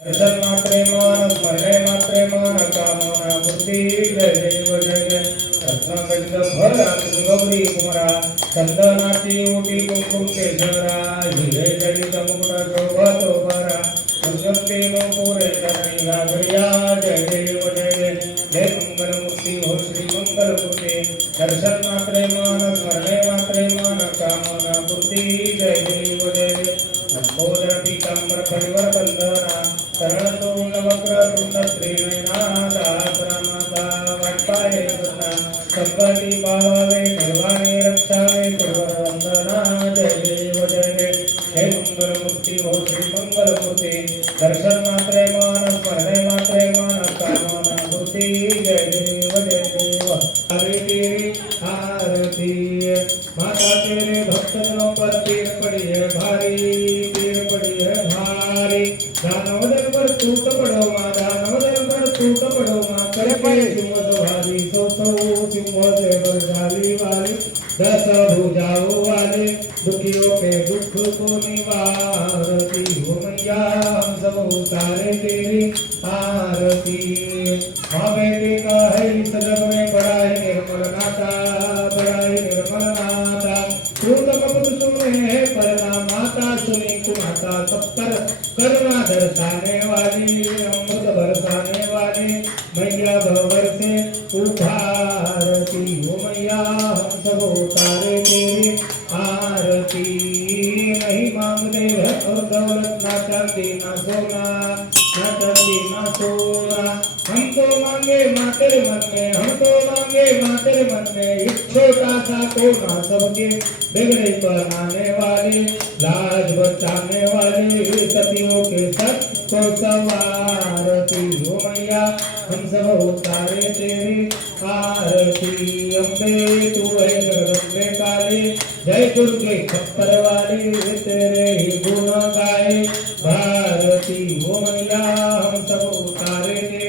दर्शन मात्रे मान स्मरणे मात्रे मान कामना बुद्धि जय देव जय जय रत्नागंध भरा गौरी कुमारा चंदनाची ओटी कुंकुम केशरा हिरे जडित मुकुट शोभतो बरा सुजते नो पुरे चरणी लागरिया जय देव जय जय जय मंगल मूर्ति हो श्री मंगल मूर्ति दर्शन मात्रे मान स्मरणे मात्रे मान कामना बुद्धि जय देव जय जय नमोदर पीतांबर परिवर बंधना शरणतोंड वक्रतुंड श्रीनयना सहस्रनामा वाटपाये वदना संपत्ति पावावे निर्वाणे रक्षावे कुर्वर वंदना जय देव जय जय जय मंगल मूर्ति हो श्री मंगल मूर्ति दर्शन मात्रे मान स्मरणे मात्रे मान कामना मूर्ति जय देव जय देव आरती आरती माता तेरे भक्तों पर तीर पड़ी है भारी तीर पड़ी है भारी दानवदल पर टूट पड़ो माँ दानवदल पर टूट पड़ो माँ करके सिंह सवारी सो सिंह से बरसाली वाली 10 भुजाओं वाले दुखियों के दुख को निवारती हो मैया हम सब उतारे तेरी आरती माँ बेटे का है इस जग में बड़ा है निर्मल नाता बड़ा है निर्मल नाता क्रोध कपट सुने है परना माता सुनी कुमाता सत्तर करुणा दर्शाने वाली अमृत बरसाने वाली मैया भवर से उभारती हो मैया हम सब उतारे तेरी आरती नहीं मांगते धन और दौलत ना चांदी ना सोना ना चांदी ना सोना हम तो मांगे मातेरे मन में हम तो मांगे मातेरे मन में एक छोटा सा कोना सबके बिगड़े बनाने वाले लाज बचाने वाले सतियों के सत को सवारती हो मैया हम सब उतारे तेरी आरती अम्बे तू है जगदम्बे काली जय दुर्गे खप्पर वाली तेरे ही गुण गाए भारती हो मैया हम सब उतारे